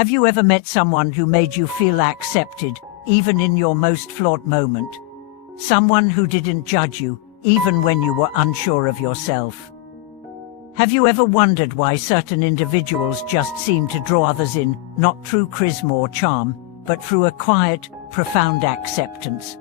Have you ever met someone who made you feel accepted, even in your most flawed moment? Someone who didn't judge you, even when you were unsure of yourself? Have you ever wondered why certain individuals just seem to draw others in, not through charisma or charm, but through a quiet, profound acceptance?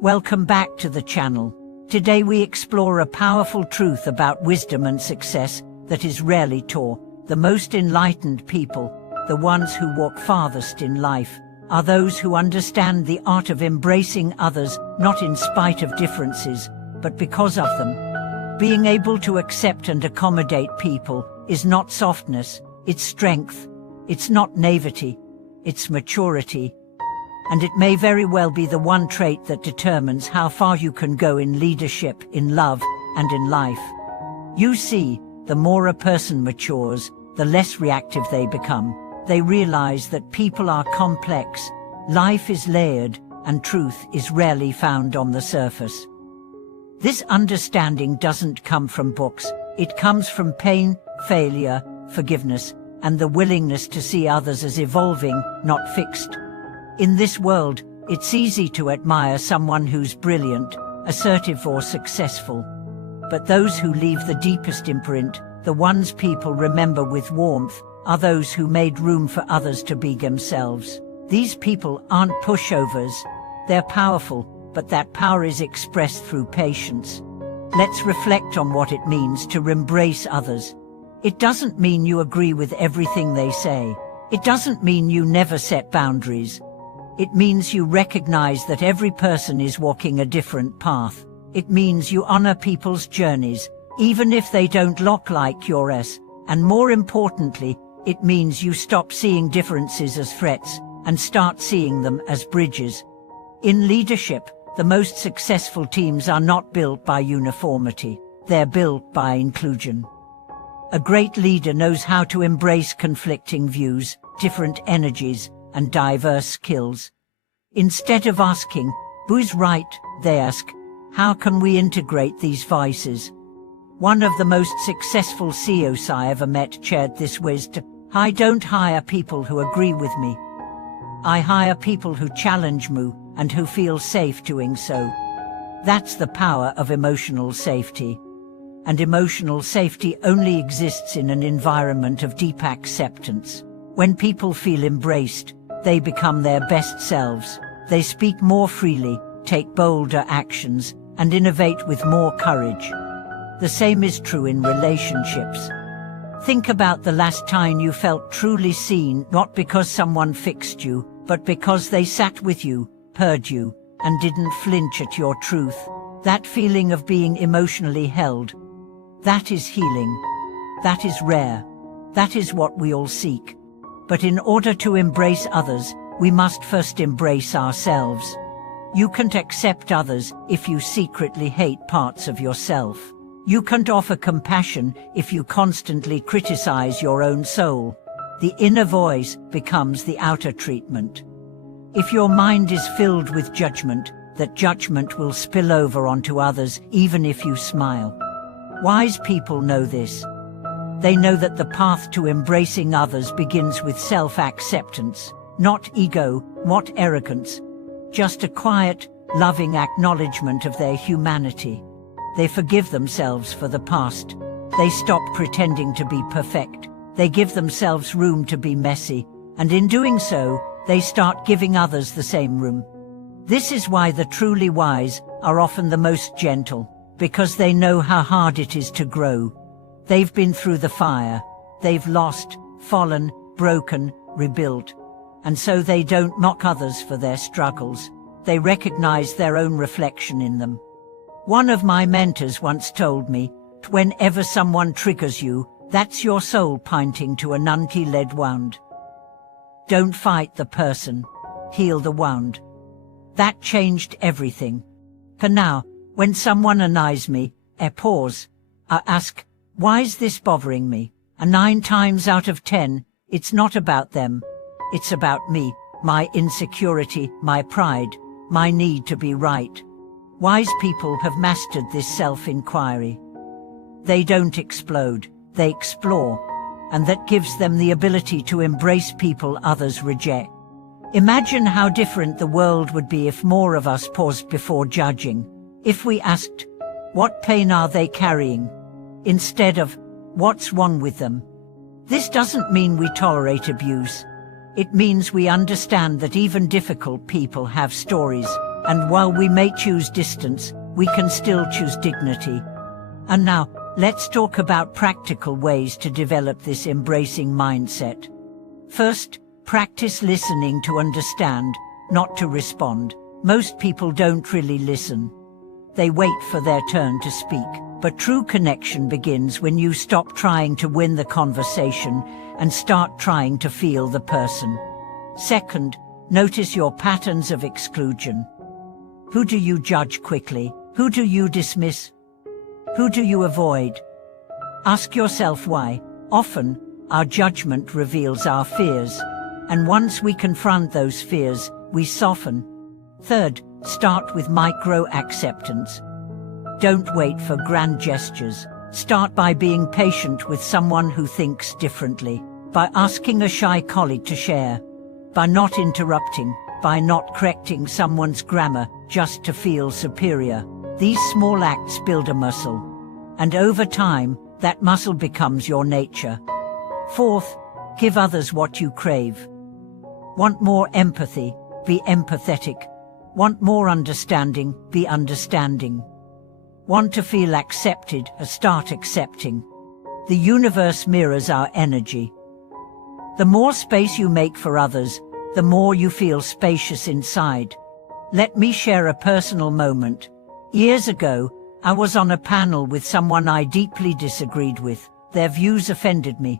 Welcome back to the channel. Today we explore a powerful truth about wisdom and success that is rarely taught. The most enlightened people, the ones who walk farthest in life, are those who understand the art of embracing others, not in spite of differences, but because of them. Being able to accept and accommodate people is not softness, it's strength. It's not naivety, it's maturity. And it may very well be the one trait that determines how far you can go in leadership, in love, and in life. You see, the more a person matures, the less reactive they become. They realize that people are complex, life is layered, and truth is rarely found on the surface. This understanding doesn't come from books, it comes from pain, failure, forgiveness, and the willingness to see others as evolving, not fixed. In this world, it's easy to admire someone who's brilliant, assertive or successful. But those who leave the deepest imprint, the ones people remember with warmth, are those who made room for others to be themselves. These people aren't pushovers. They're powerful, but that power is expressed through patience. Let's reflect on what it means to embrace others. It doesn't mean you agree with everything they say. It doesn't mean you never set boundaries. It means you recognize that every person is walking a different path. It means you honor people's journeys, even if they don't look like yours. And more importantly, it means you stop seeing differences as threats and start seeing them as bridges. In leadership, the most successful teams are not built by uniformity. They're built by inclusion. A great leader knows how to embrace conflicting views, different energies, and diverse skills. Instead of asking, "Who's right?" they ask, "How can we integrate these voices?" One of the most successful CEOs I ever met shared this wisdom: "I don't hire people who agree with me. I hire people who challenge me and who feel safe doing so." That's the power of emotional safety. And emotional safety only exists in an environment of deep acceptance. When people feel embraced, they become their best selves. They speak more freely, take bolder actions, and innovate with more courage. The same is true in relationships. Think about the last time you felt truly seen, not because someone fixed you, but because they sat with you, heard you, and didn't flinch at your truth. That feeling of being emotionally held. That is healing. That is rare. That is what we all seek. But in order to embrace others, we must first embrace ourselves. You can't accept others if you secretly hate parts of yourself. You can't offer compassion if you constantly criticize your own soul. The inner voice becomes the outer treatment. If your mind is filled with judgment, that judgment will spill over onto others even if you smile. Wise people know this. They know that the path to embracing others begins with self-acceptance, not ego, not arrogance, just a quiet, loving acknowledgement of their humanity. They forgive themselves for the past. They stop pretending to be perfect. They give themselves room to be messy, and in doing so, they start giving others the same room. This is why the truly wise are often the most gentle, because they know how hard it is to grow. They've been through the fire. They've lost, fallen, broken, rebuilt. And so they don't mock others for their struggles. They recognize their own reflection in them. One of my mentors once told me, "Whenever someone triggers you, that's your soul pointing to an unhealed wound. Don't fight the person, heal the wound." That changed everything. For now, when someone annoys me, I pause. I ask, "Why is this bothering me?" And 9 times out of 10, it's not about them. It's about me, my insecurity, my pride, my need to be right. Wise people have mastered this self-inquiry. They don't explode, they explore. and that gives them the ability to embrace people others reject. Imagine how different the world would be if more of us paused before judging. If we asked, what pain are they carrying? Instead of, what's wrong with them? This doesn't mean we tolerate abuse. It means we understand that even difficult people have stories, and while we may choose distance, we can still choose dignity. And now, let's talk about practical ways to develop this embracing mindset. First, practice listening to understand, not to respond. Most people don't really listen. They wait for their turn to speak. But true connection begins when you stop trying to win the conversation and start trying to feel the person. Second, notice your patterns of exclusion. Who do you judge quickly? Who do you dismiss? Who do you avoid? Ask yourself why. Often, our judgment reveals our fears, and once we confront those fears, we soften. Third, start with micro-acceptance. Don't wait for grand gestures. Start by being patient with someone who thinks differently, by asking a shy colleague to share, by not interrupting, by not correcting someone's grammar just to feel superior. These small acts build a muscle, and over time, that muscle becomes your nature. Fourth, give others what you crave. Want more empathy? Be empathetic. Want more understanding? Be understanding. Want to feel accepted? Start accepting. The universe mirrors our energy. The more space you make for others, the more you feel spacious inside. Let me share a personal moment. Years ago, I was on a panel with someone I deeply disagreed with. Their views offended me.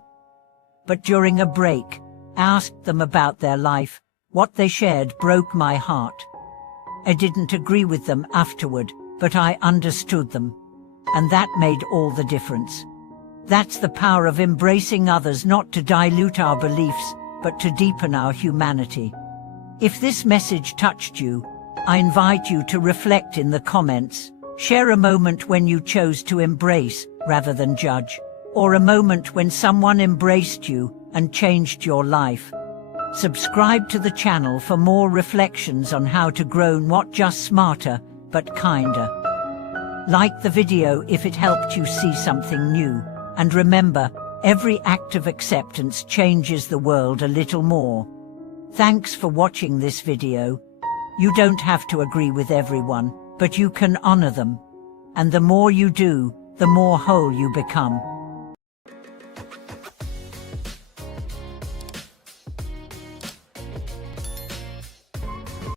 But during a break, I asked them about their life. What they shared broke my heart. I didn't agree with them afterward, but I understood them. And that made all the difference. That's the power of embracing others, not to dilute our beliefs, but to deepen our humanity. If this message touched you, I invite you to reflect in the comments. Share a moment when you chose to embrace rather than judge, or a moment when someone embraced you and changed your life. Subscribe to the channel for more reflections on how to grow not just smarter, but kinder. Like the video if it helped you see something new. And remember, every act of acceptance changes the world a little more. Thanks for watching this video. You don't have to agree with everyone, but you can honor them. And the more you do, the more whole you become.